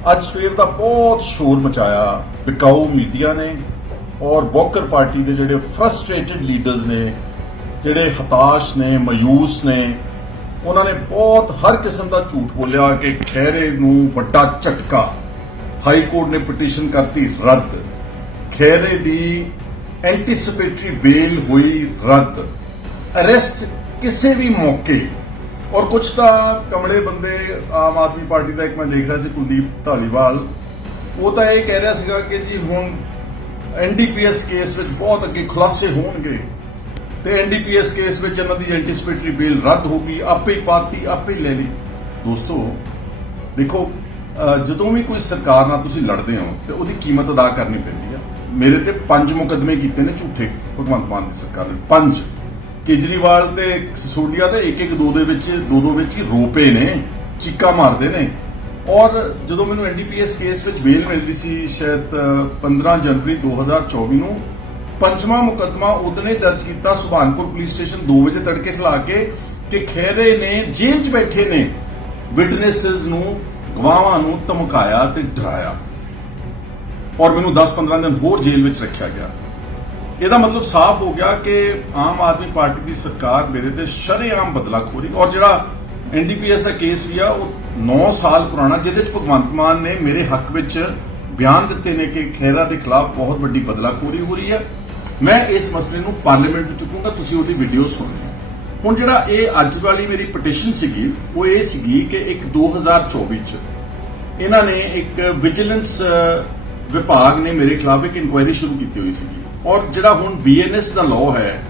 ਅੱਜ ਸਵੇਰ ਦਾ ਬਹੁਤ ਸ਼ੋਰ ਮਚਾਇਆ, ਬਿਕਾਊ ਮੀਡੀਆ ਨੇ ਔਰ ਬੋਕਰ ਪਾਰਟੀ ਦੇ ਜਿਹੜੇ ਫਰਸਟ੍ਰੇਟਡ ਲੀਡਰਸ ਨੇ, ਜਿਹੜੇ ਹਤਾਸ਼ ਨੇ, ਮਾਯੂਸ ਨੇ, ਉਹਨਾਂ ਨੇ ਬਹੁਤ ਹਰ ਕਿਸਮ ਦਾ ਝੂਠ ਬੋਲਿਆ ਕਿ ਖਹਿਰੇ ਨੂੰ ਵੱਡਾ ਝਟਕਾ। ਹਾਈ ਕੋਰਟ ਨੇ ਪਟੀਸ਼ਨ ਕਰਤੀ ਰੱਦ। ਖਹਿਰੇ ਦੀ ਐਂਟੀਸਪੇਟਰੀ ਬੇਲ ਹੋਈ ਰੱਦ। ਅਰੈਸਟ ਕਿਸੇ ਵੀ ਮੌਕੇ ਔਰ ਕੁਝ ਤਾਂ ਕਮਲੇ ਬੰਦੇ ਆਮ ਆਦਮੀ ਪਾਰਟੀ ਦਾ ਇੱਕ ਮੈਂ ਦੇਖ ਰਿਹਾ ਸੀ ਕੁਲਦੀਪ ਢਾਲੀਵਾਲ ਉਹ ਤਾਂ ਇਹ ਕਹਿ ਰਿਹਾ ਸੀਗਾ ਕਿ ਜੀ ਹੁਣ ਐਨਡੀਪੀਐਸ ਕੇਸ ਵਿੱਚ ਬਹੁਤ ਅੱਗੇ ਖੁਲਾਸੇ ਹੋਣਗੇ ਤੇ ਐਨਡੀਪੀਐਸ ਕੇਸ ਵਿੱਚ ਇਹਨਾਂ ਦੀ ਐਂਟੀਸਪੇਟਰੀ ਬੇਲ ਰੱਦ ਹੋ ਗਈ, ਆਪੇ ਹੀ ਪਾਤੀ, ਆਪੇ ਹੀ ਲੈ ਲਈ। ਦੋਸਤੋ, ਦੇਖੋ ਜਦੋਂ ਵੀ ਕੋਈ ਸਰਕਾਰ ਨਾਲ ਤੁਸੀਂ ਲੜਦੇ ਹੋ ਤੇ ਉਹਦੀ ਕੀਮਤ ਅਦਾ ਕਰਨੀ ਪੈਂਦੀ ਆ। ਮੇਰੇ ਤੇ ਪੰਜ ਮੁਕੱਦਮੇ ਕੀਤੇ ਨੇ ਝੂਠੇ ਭਗਵੰਤ ਮਾਨ ਦੀ ਸਰਕਾਰ ਨੇ, ਪੰਜ। ਕੇਜਰੀਵਾਲ ਤੇ ਸੋਡੀਆ ਤੇ ਇੱਕ ਇੱਕ ਦੋ ਦੇ ਵਿੱਚ ਦੋ ਦੋ ਵਿੱਚ ਹੀ ਰੋਪੇ ਨੇ ਚੀਕਾ ਮਾਰਦੇ ਨੇ। ਔਰ ਜਦੋਂ ਮੈਨੂੰ ਐਨਡੀਪੀਐਸ ਕੇਸ ਵਿੱਚ ਬੇਲ ਮਿਲਦੀ ਸੀ ਸ਼ਾਇਦ ਅਹ, 15 ਜਨਵਰੀ 2024 ਨੂੰ ਪੰਜਵਾਂ ਮੁਕੱਦਮਾ ਉਹਦਨੇ ਦਰਜ ਕੀਤਾ ਸੁਭਾਨਪੁਰ ਪੁਲਿਸ ਸਟੇਸ਼ਨ 2 ਵਜੇ ਤੜਕੇ ਖਿਲਾ ਕੇ ਕਿ ਖਹਿਰੇ ਨੇ ਜੇਲ੍ਹ 'ਚ ਬੈਠੇ ਨੇ ਵਿਟਨੈਸਸ ਨੂੰ ਗਵਾਹਾਂ ਨੂੰ ਧਮਕਾਇਆ ਤੇ ਡਰਾਇਆ। ਔਰ ਮੈਨੂੰ 10-15 ਦਿਨ ਹੋਰ ਜੇਲ੍ਹ ਵਿੱਚ ਰੱਖਿਆ ਗਿਆ। ਇਹਦਾ ਮਤਲਬ ਸਾਫ਼ ਹੋ ਗਿਆ ਕਿ ਆਮ ਆਦਮੀ ਪਾਰਟੀ ਦੀ ਸਰਕਾਰ ਮੇਰੇ ਤੇ ਸ਼ਰੇਆਮ ਬਦਲਾਖੋਰੀ ਔਰ ਜਿਹੜਾ ਐਨਡੀਪੀਐਸ ਦਾ ਕੇਸ ਵੀ ਆ, ਉਹ 9 ਸਾਲ ਪੁਰਾਣਾ, ਜਿਹਦੇ ਵਿੱਚ ਭਗਵੰਤ ਮਾਨ ਨੇ ਮੇਰੇ ਹੱਕ ਵਿੱਚ ਬਿਆਨ ਦਿੱਤੇ ਨੇ ਕਿ ਖਹਿਰਾ ਦੇ ਖਿਲਾਫ ਬਹੁਤ ਵੱਡੀ ਬਦਲਾਖੋਰੀ ਹੋ ਰਹੀ ਹੈ। ਮੈਂ ਇਸ ਮਸਲੇ ਨੂੰ ਪਾਰਲੀਮੈਂਟ ਵਿੱਚ ਚੁੱਕੂੰਗਾ, ਤੁਸੀਂ ਉਹਦੀ ਵੀਡੀਓ ਸੁਣਨੀ ਹੈ। ਹੁਣ ਜਿਹੜਾ ਇਹ ਅੱਜ ਵਾਲੀ ਮੇਰੀ ਪਟੀਸ਼ਨ ਸੀਗੀ, ਉਹ ਇਹ ਸੀਗੀ ਕਿ ਇੱਕ 2024 ਚ ਇਹਨਾਂ ਨੇ ਇੱਕ ਵਿਜੀਲੈਂਸ ਵਿਭਾਗ ਨੇ ਮੇਰੇ ਖਿਲਾਫ ਇੱਕ ਇਨਕੁਆਇਰੀ ਸ਼ੁਰੂ ਕੀਤੀ ਹੋਈ ਸੀਗੀ। ਔਰ ਜਿਹੜਾ ਹੁਣ ਬੀਐਨਐਸ ਦਾ ਲਾਅ ਹੈ,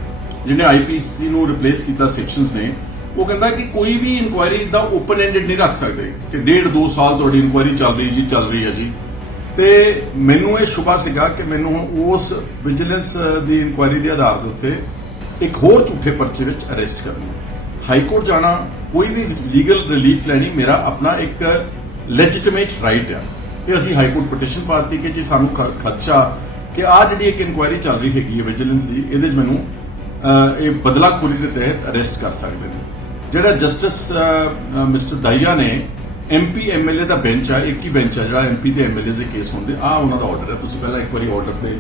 ਜਿਹਨੇ ਆਈਪੀਸੀ ਨੂੰ ਰਿਪਲੇਸ ਕੀਤਾ ਸੈਕਸ਼ਨਸ ਨੇ, ਉਹ ਕਹਿੰਦਾ ਕਿ ਕੋਈ ਵੀ ਇਨਕੁਆਇਰੀ ਦਾ ਓਪਨ ਐਂਡਡ ਨਹੀਂ ਰੱਖ ਸਕਦੇ, ਕਿ ਡੇਢ ਦੋ ਸਾਲ ਤੁਹਾਡੀ ਇਨਕੁਆਇਰੀ ਚੱਲ ਰਹੀ ਜੀ, ਚੱਲ ਰਹੀ ਹੈ ਜੀ। ਤੇ ਮੈਨੂੰ ਇਹ ਸ਼ੁਭਾ ਸੀਗਾ ਕਿ ਮੈਨੂੰ ਹੁਣ ਉਸ ਵਿਜੀਲੈਂਸ ਦੀ ਇਨਕੁਆਇਰੀ ਦੇ ਆਧਾਰ ਦੇ ਉੱਤੇ ਇੱਕ ਹੋਰ ਝੂਠੇ ਪਰਚੇ ਵਿੱਚ ਅਰੈਸਟ ਕਰਨਾ ਹਾਈ ਕੋਰਟ ਜਾਣਾ, ਕੋਈ ਵੀ ਲੀਗਲ ਰਿਲੀਫ ਲੈਣੀ, ਮੇਰਾ ਆਪਣਾ ਇੱਕ ਲੈਜੀਟੀਮੇਟ ਰਾਈਟ ਆ। ਤੇ ਅਸੀਂ ਹਾਈ ਕੋਰਟ ਪਟੀਸ਼ਨ ਪਾਤੀ ਕਿ ਜੀ ਸਾਨੂੰ ਖਦਸ਼ਾ ਕਿ ਆ ਜਿਹੜੀ ਇੱਕ ਇਨਕੁਆਇਰੀ ਚੱਲ ਰਹੀ ਹੈਗੀ ਹੈ ਵਿਜੀਲੈਂਸ ਦੀ, ਇਹਦੇ 'ਚ ਮੈਨੂੰ ਇਹ ਬਦਲਾਖੋਰੀ ਦੇ ਤਹਿਤ ਅਰੈਸਟ ਕਰ ਸਕਦੇ ਨੇ। ਜਿਹੜਾ ਜਸਟਿਸ ਮਿਸਟਰ ਦਾਈਆ ਨੇ ਐਮਪੀ ਐਮਐਲਏ ਦਾ ਬੈਂਚ ਆ, ਇੱਕ ਹੀ ਬੈਂਚ ਆ ਜਿਹੜਾ ਐਮਪੀ ਤੇ ਐਮਐਲਏ ਦੇ ਕੇਸ ਹੁੰਦੇ ਆ ਉਹਨਾਂ ਦਾ ਆਰਡਰ ਹੈ ਤੁਸੀਂ ਪਹਿਲਾਂ ਇੱਕ ਵਾਰੀ ਆਰਡਰ ਤੇ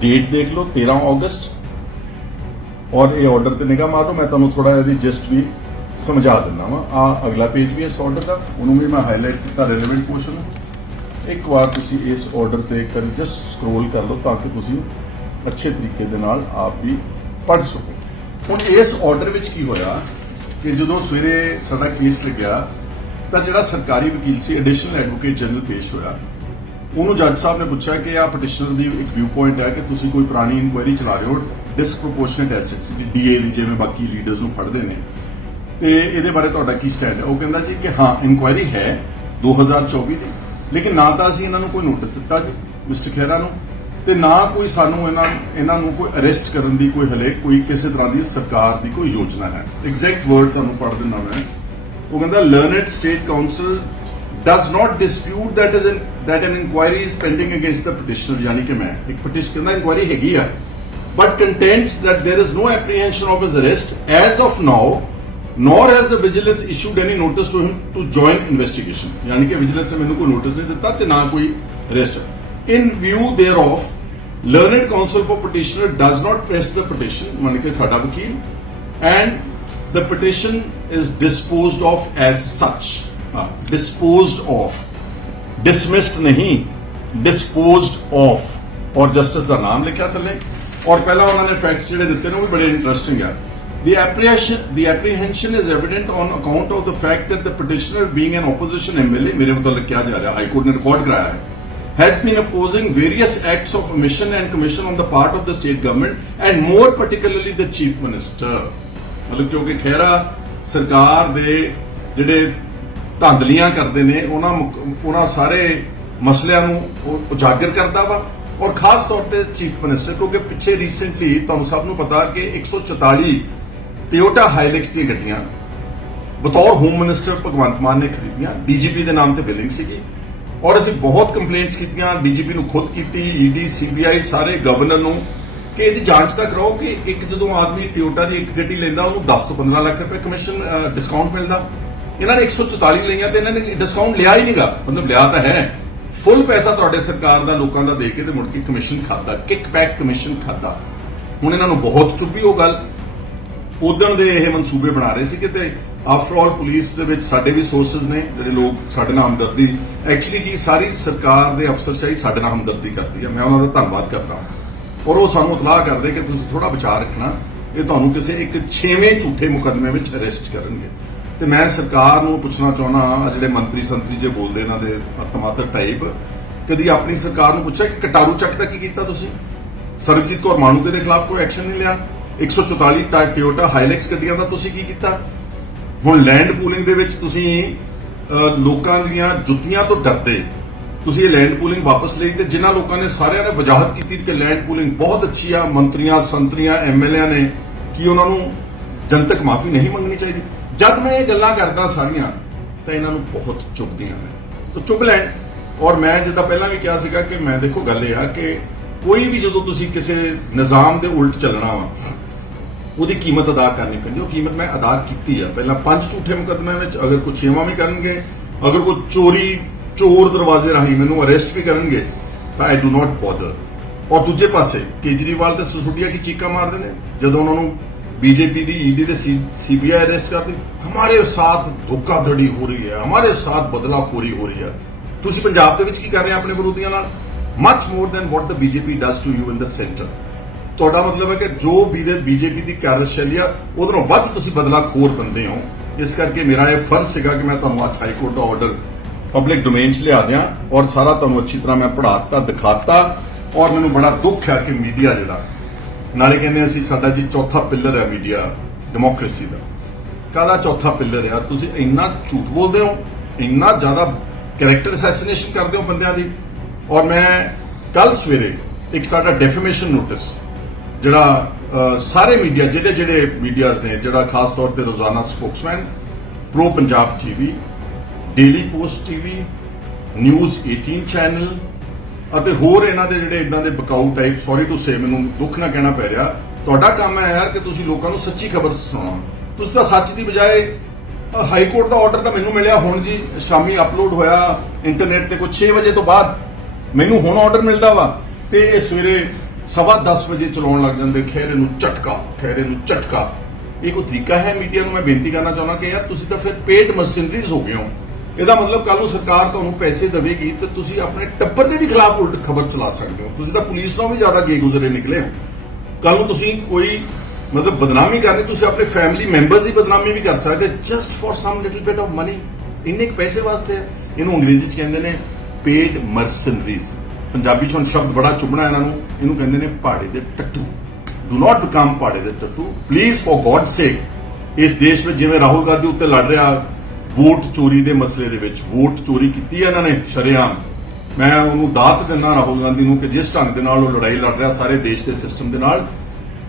ਡੇਟ ਦੇਖ ਲਓ 13 ਅਗਸਤ ਔਰ ਇਹ ਆਰਡਰ ਤੇ ਨਿਗਾਹ ਮਾਰੋ, ਮੈਂ ਤੁਹਾਨੂੰ ਥੋੜਾ ਇਹਦੀ ਜਸਟ ਵੀ ਸਮਝਾ ਦਿੰਦਾ ਵਾਂ। ਆ ਅਗਲਾ ਪੇਜ ਵੀ ਇਸ ਆਰਡਰ ਦਾ, ਉਹਨੂੰ ਵੀ ਮੈਂ ਹਾਈਲਾਈਟ ਕੀਤਾ ਰੈਲੇਵੈਂਟ ਪੋਰਸ਼ਨ ਨੂੰ। ਇੱਕ ਵਾਰ ਤੁਸੀਂ ਇਸ ਆਰਡਰ ਤੇ ਇੱਕ ਜਸਟ ਸਕਰੋਲ ਕਰ ਲਓ ਤਾਂ ਕਿ ਤੁਸੀਂ ਅੱਛੇ ਤਰੀਕੇ ਦੇ ਨਾਲ ਆਪ ਵੀ ਪੜ੍ਹ ਸਕੋ। ਹੁਣ ਇਸ ਆਰਡਰ ਵਿੱਚ ਕੀ ਹੋਇਆ ਕਿ ਜਦੋਂ ਸਵੇਰੇ ਸਾਡਾ ਕੇਸ ਲੱਗਿਆ, ਤਾਂ ਜਿਹੜਾ ਸਰਕਾਰੀ ਵਕੀਲ ਸੀ ਐਡੀਸ਼ਨਲ ਐਡਵੋਕੇਟ ਜਨਰਲ ਪੇਸ਼ ਹੋਇਆ। ਉਹਨੂੰ ਜੱਜ ਸਾਹਿਬ ਨੇ ਪੁੱਛਿਆ ਕਿ ਆ ਪਟੀਸ਼ਨਰ ਦੀ ਇੱਕ ਵਿਊ ਪੁਆਇੰਟ ਹੈ ਕਿ ਤੁਸੀਂ ਕੋਈ ਪੁਰਾਣੀ ਇਨਕੁਆਇਰੀ ਚਲਾ ਰਹੇ ਹੋ ਡਿਸਪ੍ਰੋਪੋਰਸ਼ਨੇਟ ਐਸੈਟਸ ਦੀ ਡੀਏ ਦੀ ਜਿਵੇਂ ਬਾਕੀ ਲੀਡਰਸ ਨੂੰ ਫੜਦੇ ਨੇ। ਤੇ ਇਹਦੇ ਬਾਰੇ ਤੁਹਾਡਾ ਕੀ ਸਟੈਂਡ ਹੈ? ਉਹ ਕਹਿੰਦਾ ਜੀ ਕਿ ਹਾਂ ਇਨਕੁਆਇਰੀ ਹੈ 2024 ਦੀ। ਲੇਕਿਨ ਨਾ ਤਾਂ ਅਸੀਂ ਇਹਨਾਂ ਨੂੰ ਕੋਈ ਨੋਟਿਸ ਦਿੱਤਾ ਜੀ, ਮਿਸਟਰ ਖੇਰਾ ਨੂੰ, ਤੇ ਨਾ ਕੋਈ ਸਾਨੂੰ ਇਹਨਾਂ ਇਹਨਾਂ ਨੂੰ ਕੋਈ ਅਰੈਸਟ ਕਰਨ ਦੀ ਕੋਈ ਹਲੇ ਕੋਈ ਕਿਸੇ ਤਰ੍ਹਾਂ ਦੀ ਸਰਕਾਰ ਦੀ ਕੋਈ ਯੋਜਨਾ ਹੈ। ਐਗਜ਼ੈਕਟ ਵਰਡ ਤੁਹਾਨੂੰ ਪੜ੍ਹ ਦਿੰਦਾ ਮੈਂ। ਉਹ ਕਹਿੰਦਾ learned state counsel does not dispute that is an, that an inquiry is pending against the petitioner. ਯਾਨੀ ਕਿ ਮੈਂ, ਇੱਕ ਪਟੀਸ਼ਨ ਕਹਿੰਦਾ ਇਨਕੁਆਇਰੀ ਹੈਗੀ ਆ, but contends that there is no apprehension of his arrest as of now nor has the vigilance issued any notice to him to join investigation ਯਾਨੀ ਕਿ vigilance ਨੇ ਮੈਨੂੰ ਕੋਈ ਨੋਟਿਸ ਨਹੀਂ ਦਿੱਤਾ ਤੇ ਨਾ ਕੋਈ arrest in view thereof learned counsel for petitioner does not press the petition ਮਨ ਕੇ ਸਾਡਾ ਵਕੀਲ and the petition is disposed of as such ਹਾਂ disposed of dismissed ਨਹੀਂ disposed of ਔਰ ਜਸਟਿਸ ਦਾ ਨਾਮ ਲਿਖਿਆ ਥੱਲੇ ਔਰ ਪਹਿਲਾਂ ਉਹਨਾਂ ਨੇ ਫੈਕਟਸ ਜਿਹੜੇ ਦਿੱਤੇ ਨੇ ਉਹ ਵੀ ਬੜੇ ਇੰਟਰਸਟਿੰਗ ਆ The apprehension, the apprehension is evident on account of the fact that the petitioner, being an opposition MLA, ਮੇਰੇ ਮੁਤਲਕ ਕਿਹਾ ਜਾ ਰਿਹਾ ਹਾਈ ਕੋਰਟ ਨੇ ਰਿਕਾਰਡ ਕਰਾਇਆ ਹੈ has been opposing various acts of omission and commission on the part of the state government and more particularly the chief minister ਮਤਲਬ ਕਿਉਂਕਿ ਖਹਿਰਾ ਸਰਕਾਰ ਦੇ ਜਿਹੜੇ ਧਾਂਦਲੀਆਂ ਕਰਦੇ ਨੇ ਉਹਨਾਂ ਮੁਕ- ਉਹਨਾਂ ਸਾਰੇ ਮਸਲਿਆਂ ਨੂੰ ਉਹ ਉਜਾਗਰ ਕਰਦਾ ਵਾ ਔਰ ਖਾਸ ਤੌਰ ਤੇ ਚੀਫ ਮਿਨਿਸਟਰ ਕਿਉਂਕਿ ਪਿੱਛੇ ਰੀਸੈਂਟਲੀ ਤੁਹਾਨੂੰ ਸਭ ਨੂੰ ਪਤਾ ਕਿ 144 ਟਿਓਟਾ ਹਾਈਲੈਕਸ ਦੀਆਂ ਗੱਡੀਆਂ ਬਤੌਰ ਹੋਮ ਮਿਨਿਸਟਰ ਭਗਵੰਤ ਮਾਨ ਨੇ ਖਰੀਦੀਆਂ। ਡੀਜੀਪੀ ਦੇ ਨਾਮ ਤੇ ਬਿਲਿੰਗ ਸੀਗੀ। ਔਰ ਅਸੀਂ ਬਹੁਤ ਕੰਪਲੇਂਟਸ ਕੀਤੀਆਂ। ਡੀਜੀਪੀ ਨੂੰ ਖੁਦ ਕੀਤੀ ਈਡੀ ਸੀਬੀਆਈ ਸਾਰੇ ਗਵਰਨਰ ਨੂੰ ਕਿ ਇਹਦੀ ਜਾਂਚ ਤਾਂ ਕਰਾਓ ਕਿ ਇੱਕ ਜਦੋਂ ਆਦਮੀ ਟਿਓਟਾ ਦੀ ਇੱਕ ਗੱਡੀ ਲੈਂਦਾ, ਉਹਨੂੰ 10 ਤੋਂ 15 ਲੱਖ ਰੁਪਏ ਕਮਿਸ਼ਨ ਡਿਸਕਾਊਂਟ ਮਿਲਦਾ। ਇਹਨਾਂ ਨੇ 144 ਲਈਆਂ ਤੇ ਇਹਨਾਂ ਨੇ ਡਿਸਕਾਊਂਟ ਲਿਆ ਹੀ ਨਹੀਂਗਾ ਮਤਲਬ ਲਿਆ ਤਾਂ ਹੈ। ਫੁੱਲ ਪੈਸਾ ਤੁਹਾਡੇ ਸਰਕਾਰ ਦਾ, ਲੋਕਾਂ ਦਾ ਦੇ ਕੇ ਤੇ ਮੁੜ ਕੇ ਕਮਿਸ਼ਨ ਖਾਦਾ ਕਿਕ ਬੈਕ ਕਮਿਸ਼ਨ ਖਾਦਾ ਹੁਣ ਇਹਨਾਂ ਨੂੰ ਬਹੁਤ ਚੁੱਪੀ ਉਹ ਗੱਲ। ਉਦਣ ਦੇ ਇਹ ਮਨਸੂਬੇ ਬਣਾ ਰਹੇ ਸੀ ਕਿ ਤੇ ਆਫਟਰ ਆਲ ਪੁਲਿਸ ਦੇ ਵਿੱਚ ਸਾਡੇ ਵੀ ਸੋਰਸਸ ਨੇ, ਜਿਹੜੇ ਲੋਕ ਸਾਡੇ ਨਾਲ ਹਮਦਰਦੀ। ਐਕਚੁਅਲੀ ਕੀ ਸਾਰੀ ਸਰਕਾਰ ਦੇ ਅਫਸਰਸ਼ਾਹੀ ਸਾਡੇ ਨਾਲ ਹਮਦਰਦੀ ਕਰਦੀ ਹੈ? ਮੈਂ ਉਹਨਾਂ ਦਾ ਧੰਨਵਾਦ ਕਰਦਾ ਹਾਂ। ਔਰ ਉਹ ਸਾਨੂੰ ਇਤਲਾਹ ਕਰਦੇ ਕਿ ਤੁਸੀਂ ਥੋੜਾ ਵਿਚਾਰ ਰੱਖਣਾ, ਇਹ ਤੁਹਾਨੂੰ ਕਿਸੇ ਇੱਕ ਛੇਵੇਂ ਝੂਠੇ ਮੁਕੱਦਮੇ ਵਿੱਚ ਅਰੈਸਟ ਕਰਨਗੇ। ਤੇ ਮੈਂ ਸਰਕਾਰ ਨੂੰ ਪੁੱਛਣਾ ਚਾਹੁੰਦਾ ਆਹ ਜਿਹੜੇ ਮੰਤਰੀ ਸੰਤਰੀ ਜੇ ਬੋਲਦੇ ਇਹਨਾਂ ਦੇ ਤਮਾਤਰ ਟਾਈਪ ਕਦੀ ਆਪਣੀ ਸਰਕਾਰ ਨੂੰ ਪੁੱਛਿਆ ਕਿ ਕਟਾਰੂ ਚੱਕ ਦਾ ਕੀ ਕੀਤਾ ਤੁਸੀਂ? ਸਰਬਜੀਤ ਕੌਰ ਮਾਨੂਕੇ ਦੇ ਖਿਲਾਫ ਕੋਈ ਐਕਸ਼ਨ ਨਹੀਂ ਲਿਆ। 144 ਟਾਇਰ ਟੋਯੋਟਾ ਹਾਈਲੈਕਸ ਗੱਡੀਆਂ ਦਾ ਤੁਸੀਂ ਕੀ ਕੀਤਾ? ਹੁਣ ਲੈਂਡ ਪੂਲਿੰਗ ਦੇ ਵਿੱਚ ਤੁਸੀਂ ਲੋਕਾਂ ਦੀਆਂ ਜੁੱਤੀਆਂ ਤੋਂ ਡਰਦੇ। ਤੁਸੀਂ ਇਹ ਲੈਂਡ ਪੂਲਿੰਗ ਵਾਪਸ ਲਈ ਤੇ ਜਿਨ੍ਹਾਂ ਲੋਕਾਂ ਨੇ ਸਾਰਿਆਂ ਨੇ ਵਜਾਹਤ ਕੀਤੀ ਕਿ ਲੈਂਡ ਪੂਲਿੰਗ ਬਹੁਤ ਅੱਛੀ ਆ, ਮੰਤਰੀਆਂ, ਸੰਤਰੀਆਂ ਐਮਐਲਏ ਨੇ, ਕਿ ਉਹਨਾਂ ਨੂੰ ਜਨਤਕ ਮਾਫੀ ਨਹੀਂ ਮੰਗਣੀ ਚਾਹੀਦੀ? ਜਦ ਮੈਂ ਇਹ ਗੱਲਾਂ ਕਰਦਾ ਸਾਰੀਆਂ, ਤਾਂ ਇਹਨਾਂ ਨੂੰ ਬਹੁਤ ਚੁੱਭਦੀਆਂ ਨੇ। ਤਾਂ ਚੁੱਭ ਲੈਣ। ਔਰ ਮੈਂ ਜਿੱਦਾਂ ਪਹਿਲਾਂ ਵੀ ਕਿਹਾ ਸੀਗਾ ਕਿ ਮੈਂ ਦੇਖੋ ਗੱਲ ਇਹ ਆ ਕਿ ਕੋਈ ਵੀ ਜਦੋਂ ਤੁਸੀਂ ਕਿਸੇ ਨਿਜ਼ਾਮ ਦੇ ਉਲਟ ਚੱਲਣਾ ਵਾ ਉਹਦੀ ਕੀਮਤ ਅਦਾ ਕਰਨੀ ਪੈਂਦੀ ਉਹ ਕੀਮਤ ਮੈਂ ਅਦਾ ਕੀਤੀ ਆ। ਪਹਿਲਾਂ ਪੰਜ ਝੂਠੇ ਮੁਕੱਦਮਿਆਂ ਵਿੱਚ ਅਗਰ ਕੋਈ ਛੇਵਾਂ ਵੀ ਕਰਨਗੇ, ਅਗਰ ਕੋਈ ਚੋਰੀ, ਚੋਰ ਦਰਵਾਜ਼ੇ ਰਾਹੀਂ ਮੈਨੂੰ ਅਰੈਸਟ ਵੀ ਕਰਨਗੇ, ਤਾਂ ਆਈ ਡੂ ਨਾਟ ਬੋਦਰ ਔਰ ਦੂਜੇ ਪਾਸੇ, ਕੇਜਰੀਵਾਲ ਤੇ ਸਸੁਡੀਆ ਕੀ ਚੀਕਾ ਮਾਰਦੇ ਨੇ? ਜਦੋਂ ਉਹਨਾਂ ਨੂੰ ਬੀਜੇਪੀ ਦੀ ਈਡੀ ਤੇ ਸੀਬੀਆਈ ਅਰੈਸਟ ਕਰਦੀ, ਹਮਾਰੇ ਸਾਥ ਧੋਖਾਧੜੀ ਹੋ ਰਹੀ ਹੈ, ਹਮਾਰੇ ਸਾਥ ਬਦਲਾਖੋਰੀ ਹੋ ਰਹੀ ਹੈ। ਤੁਸੀਂ ਪੰਜਾਬ ਦੇ ਵਿੱਚ ਕੀ ਕਰ ਰਹੇ ਆਪਣੇ ਵਿਰੋਧੀਆਂ ਨਾਲ? Much more than what the BJP does to you in the centre ਤੁਹਾਡਾ ਮਤਲਬ ਹੈ ਕਿ ਜੋ ਵੀ ਬੀਜੇਪੀ ਦੀ ਕਾਰਜਸ਼ੈਲੀ ਆ, ਉਹਦੇ ਨਾਲੋਂ ਵੱਧ ਤੁਸੀਂ ਬਦਲਾਖੋਰ ਬੰਦੇ ਹੋ। ਇਸ ਕਰਕੇ ਮੇਰਾ ਇਹ ਫਰਜ਼ ਸੀਗਾ ਕਿ ਮੈਂ ਤੁਹਾਨੂੰ ਅੱਜ ਹਾਈ ਕੋਰਟ ਦਾ ਆਰਡਰ ਪਬਲਿਕ ਡੋਮੇਨ 'ਚ ਲਿਆ ਦਿਆਂ ਔਰ ਸਾਰਾ ਤੁਹਾਨੂੰ ਅੱਛੀ ਤਰ੍ਹਾਂ ਮੈਂ ਪੜ੍ਹਾਤਾ, ਦਿਖਾਤਾ ਔਰ ਮੈਨੂੰ ਬੜਾ ਦੁੱਖ ਆ ਕਿ ਮੀਡੀਆ ਜਿਹੜਾ, ਨਾਲੇ ਕਹਿੰਦੇ ਅਸੀਂ ਸਾਡਾ ਜੀ ਚੌਥਾ ਪਿੱਲਰ ਹੈ ਮੀਡੀਆ ਡੈਮੋਕ੍ਰੇਸੀ ਦਾ। ਕਾਹਦਾ ਚੌਥਾ ਪਿੱਲਰ ਹੈ? ਤੁਸੀਂ ਇੰਨਾ ਝੂਠ ਬੋਲਦੇ ਹੋ, ਇੰਨਾ ਜ਼ਿਆਦਾ ਕੈਰੈਕਟਰ ਅਸੈਸੀਨੇਸ਼ਨ ਕਰਦੇ ਹੋ ਬੰਦਿਆਂ ਦੀ। ਔਰ ਮੈਂ ਕੱਲ ਸਵੇਰੇ ਇੱਕ ਸਾਡਾ ਡੈਫੀਮੇਸ਼ਨ ਨੋਟਿਸ ਜਿਹੜਾ ਸਾਰੇ ਮੀਡੀਆ, ਜਿਹੜੇ ਜਿਹੜੇ ਮੀਡੀਆਜ਼ ਨੇ, ਜਿਹੜਾ ਖਾਸ ਤੌਰ ਤੇ Rozana Spokesman pro Punjab TV Daily Post TV News 18 channel ਅਤੇ ਹੋਰ ਇਹਨਾਂ ਦੇ ਜਿਹੜੇ ਇਦਾਂ ਦੇ ਬਕਾਊ ਟਾਈਪ ਸੌਰੀ ਟੂ ਸੇ ਮੈਨੂੰ ਦੁੱਖ ਨਾ ਕਹਿਣਾ ਪੈ ਰਿਹਾ। ਤੁਹਾਡਾ ਕੰਮ ਹੈ ਯਾਰ ਕਿ ਤੁਸੀਂ ਲੋਕਾਂ ਨੂੰ ਸੱਚੀ ਖਬਰ ਸੁਣਾਓ ਤੁਸੀਂ ਤਾਂ ਸੱਚ ਦੀ ਬਜਾਏ ਹਾਈ ਕੋਰਟ ਦਾ ਆਰਡਰ ਤਾਂ ਮੈਨੂੰ ਮਿਲਿਆ ਹੁਣ ਜੀ, ਸ਼ਾਮੀ ਅਪਲੋਡ ਹੋਇਆ ਇੰਟਰਨੈਟ ਤੇ ਕੋਈ 6 ਵਜੇ ਤੋਂ ਬਾਅਦ। ਮੈਨੂੰ ਹੁਣ ਆਰਡਰ ਮਿਲਦਾ ਵਾ ਤੇ ਇਹ ਸਵੇਰੇ ਸਵਾ 10 ਵਜੇ ਚਲਾਉਣ ਲੱਗ ਜਾਂਦੇ, ਖੈਰੇ ਨੂੰ ਝਟਕਾ, ਖੈਰੇ ਨੂੰ ਝਟਕਾ। ਇਹ ਕੋਈ ਤਰੀਕਾ ਹੈ ਮੀਡੀਆ ਨੂੰ? ਮੈਂ ਬੇਨਤੀ ਕਰਨਾ ਚਾਹੁੰਦਾ ਕਿ ਯਾਰ ਤੁਸੀਂ ਤਾਂ ਫਿਰ ਪੇਡ ਮਰਸਨਰੀਜ਼ ਹੋ ਗਏ ਹੋ। ਇਹਦਾ ਮਤਲਬ ਕੱਲ ਨੂੰ ਸਰਕਾਰ ਤੁਹਾਨੂੰ ਪੈਸੇ ਦੇਵੇਗੀ ਤੇ ਤੁਸੀਂ ਆਪਣੇ ਟੱਬਰ ਦੇ ਵੀ ਖਿਲਾਫ ਉਲਟ ਖਬਰ ਚਲਾ ਸਕਦੇ ਹੋ। ਤੁਸੀਂ ਤਾਂ ਪੁਲਿਸ ਨਾਲੋਂ ਵੀ ਜ਼ਿਆਦਾ ਗੇ ਗੁਜ਼ਰੇ ਨਿਕਲੇ ਹੋ। ਕੱਲ ਨੂੰ ਤੁਸੀਂ ਕੋਈ ਮਤਲਬ ਬਦਨਾਮੀ ਕਰਨੀ, ਤੁਸੀਂ ਆਪਣੇ ਫੈਮਿਲੀ ਮੈਂਬਰਸ ਦੀ ਬਦਨਾਮੀ ਵੀ ਕਰ ਸਕਦੇ just for some little bit of money ਇੰਨੇ ਕੁ ਪੈਸੇ ਵਾਸਤੇ ਹੈ। ਇਹਨੂੰ ਅੰਗਰੇਜ਼ੀ ਚ ਕਹਿੰਦੇ ਨੇ ਪੇਡ ਮਰਸਨਰੀਜ਼ ਪੰਜਾਬੀ ਚ ਸ਼ਬਦ ਬੜਾ ਚੁਭਣਾ ਇਹਨਾਂ ਨੂੰ, ਇਹਨੂੰ ਕਹਿੰਦੇ ਨੇ ਪਾੜੇ ਦੇ ਟੱਟੂ। ਡੂ ਨਾਟ ਬਿਕਮ ਪਾੜੇ ਦੇ ਟੱਟੂ। ਪਲੀਜ਼ ਫॉर ਗॉड ਸੇਕ ਇਸ ਦੇਸ਼ ਵਿੱਚ ਜਿਵੇਂ ਰਾਹੁਲ ਗਾਂਧੀ ਉੱਤੇ ਲੜ ਰਿਹਾ, ਵੋਟ ਚੋਰੀ ਦੇ ਮਸਲੇ ਦੇ ਵਿੱਚ, ਵੋਟ ਚੋਰੀ ਕੀਤੀ ਹੈ ਇਹਨਾਂ ਨੇ, ਸ਼ਰੇਆਮ। ਮੈਂ ਉਹਨੂੰ ਦਾਤ ਦਿੰਦਾ ਰਾਹੁਲ ਗਾਂਧੀ ਨੂੰ ਕਿ ਜਿਸ ਢੰਗ ਦੇ ਨਾਲ ਉਹ ਲੜਾਈ ਲੜ ਰਿਹਾ, ਸਾਰੇ ਦੇਸ਼ ਦੇ ਸਿਸਟਮ ਦੇ ਨਾਲ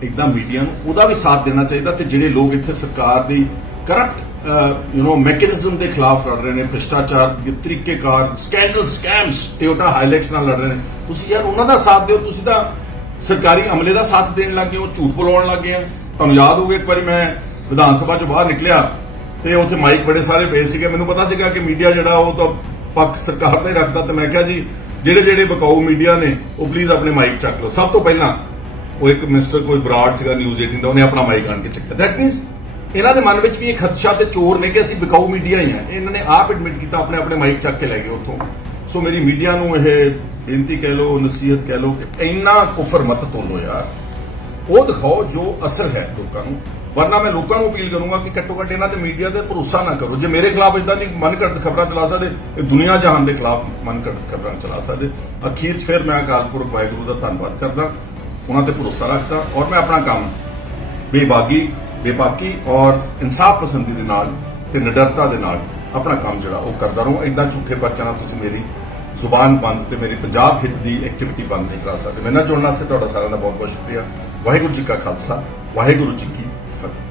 ਇਦਾਂ ਮੀਡੀਆ ਨੂੰ ਉਹਦਾ ਵੀ ਸਾਥ ਦੇਣਾ ਚਾਹੀਦਾ ਤੇ ਜਿਹੜੇ ਲੋਕ ਇੱਥੇ ਸਰਕਾਰ ਦੀ ਕਰਪਟ ਯੂ نو ਮੈਕੈਨਿਜ਼ਮ ਦੇ ਖਿਲਾਫ ਲੜ ਰਹੇ ਨੇ, ਭ੍ਰਿਸ਼ਟਾਚਾਰ ਦੇ ਤਰੀਕੇਕਾਰ ਸਕੈਂਡਲ ਸਕੈਮਸ ਟੋਯੋਟਾ ਹਾਈਲੈਕਸ ਨਾਲ ਲੜ ਰਹੇ ਨੇ। ਤੁਸੀਂ ਯਾਰ ਉਹਨਾਂ ਦਾ ਸਾਥ ਦਿਓ, ਤੁਸੀਂ ਤਾਂ ਸਰਕਾਰੀ ਅਮਲੇ ਦਾ ਸਾਥ ਦੇਣ ਲੱਗੇ ਹੋ, ਝੂਠ ਬੋਲਣ ਲੱਗੇ ਆ। ਤੁਹਾਨੂੰ ਯਾਦ ਹੋਵੇ ਇੱਕ ਵਾਰੀ ਮੈਂ ਵਿਧਾਨ ਸਭਾ ਚੋਂ ਬਾਹਰ ਨਿਕਲਿਆ ਤੇ ਉੱਥੇ ਮਾਈਕ ਬੜੇ ਸਾਰੇ ਪਏ ਸੀਗੇ। ਮੈਨੂੰ ਪਤਾ ਸੀਗਾ ਕਿ ਮੀਡੀਆ ਜਿਹੜਾ ਉਹ ਤਾਂ ਪੱਖ ਸਰਕਾਰ ਦਾ ਹੀ ਰੱਖਦਾ ਤੇ ਮੈਂ ਕਿਹਾ ਜੀ, ਜਿਹੜੇ ਜਿਹੜੇ ਬਕਾਊ ਮੀਡੀਆ ਨੇ, ਉਹ ਪਲੀਜ਼ ਆਪਣੇ ਮਾਈਕ ਚੱਕ ਲਓ। ਸਭ ਤੋਂ ਪਹਿਲਾਂ ਉਹ ਇੱਕ ਮਿਸਟਰ ਕੋਈ ਬਰਾਡ ਸੀਗਾ ਨਿਊਜ਼ 18 ਦਾ, ਉਹਨੇ ਆਪਣਾ ਮਾਈਕ ਆਣ ਕੇ ਚੱਕਿਆ। ਦੈਟ ਮੀਨਸ ਇਹਨਾਂ ਦੇ ਮਨ ਵਿੱਚ ਵੀ ਇਹ ਖਦਸ਼ਾ ਤੇ ਚੋਰ ਨੇ ਕਿ ਅਸੀਂ ਵਿਕਾਊ ਮੀਡੀਆ ਹੀ ਆ ਇਹਨਾਂ ਨੇ ਆਪ ਐਡਮਿਟ ਕੀਤਾ, ਆਪਣੇ ਆਪਣੇ ਮਾਈਕ ਚੱਕ ਕੇ ਲੈ ਗਏ ਉੱਥੋਂ। ਸੋ ਮੇਰੀ ਮੀਡੀਆ ਨੂੰ ਇਹ ਬੇਨਤੀ ਕਹਿ ਲਓ, ਨਸੀਹਤ ਕਹਿ ਲਓ ਕਿ ਇੰਨਾ ਕੁਫਰ ਮਤ ਤੋਲੋ ਯਾਰ। ਉਹ ਦਿਖਾਓ ਜੋ ਅਸਰ ਹੈ ਲੋਕਾਂ ਨੂੰ। ਵਰਨਾ ਮੈਂ ਲੋਕਾਂ ਨੂੰ ਅਪੀਲ ਕਰੂੰਗਾ ਕਿ ਘੱਟੋ ਘੱਟ ਇਹਨਾਂ ਤੇ ਮੀਡੀਆ ਤੇ ਭਰੋਸਾ ਨਾ ਕਰੋ। ਜੇ ਮੇਰੇ ਖਿਲਾਫ ਇਦਾਂ ਦੀ ਮਨਘੜਤ ਖਬਰਾਂ ਚਲਾ ਸਕਦੇ, ਇਹ ਦੁਨੀਆ ਜਹਾਨ ਦੇ ਖਿਲਾਫ ਮਨਘੜਤ ਖਬਰਾਂ ਚਲਾ ਸਕਦੇ। ਅਖੀਰ 'ਚ ਫਿਰ ਮੈਂ ਅਕਾਲ ਪੁਰਖ ਵਾਹਿਗੁਰੂ ਦਾ ਧੰਨਵਾਦ ਕਰਦਾ, ਉਹਨਾਂ ਤੇ ਭਰੋਸਾ ਰੱਖਦਾ ਔਰ ਮੈਂ ਆਪਣਾ ਕੰਮ ਬੇਬਾਗੀ ਬੇਬਾਕੀ ਔਰ ਇਨਸਾਫ ਪਸੰਦੀ ਦੇ ਨਾਲ ਤੇ ਨਿਡਰਤਾ ਦੇ ਨਾਲ ਆਪਣਾ ਕੰਮ ਜਿਹੜਾ ਉਹ ਕਰਦਾ ਰਹੂੰ। ਇਦਾਂ ਝੂਠੇ ਪਰਚਾਂ ਨਾਲ ਤੁਸੀਂ ਮੇਰੀ ਜ਼ੁਬਾਨ ਬੰਦ ਤੇ ਮੇਰੀ ਪੰਜਾਬ ਹਿੱਤ ਦੀ ਐਕਟੀਵਿਟੀ ਬੰਦ ਨਹੀਂ ਕਰਾ ਸਕਦੇ। ਮੇਰੇ ਨਾਲ ਜੁੜਨ ਵਾਸਤੇ ਤੁਹਾਡਾ ਸਾਰਿਆਂ ਦਾ ਬਹੁਤ ਬਹੁਤ ਸ਼ੁਕਰੀਆ। ਵਾਹਿਗੁਰੂ ਜੀ ਕਾ ਖਾਲਸਾ, ਵਾਹਿਗੁਰੂ ਜੀ ਕੀ ਫਤਿਹ।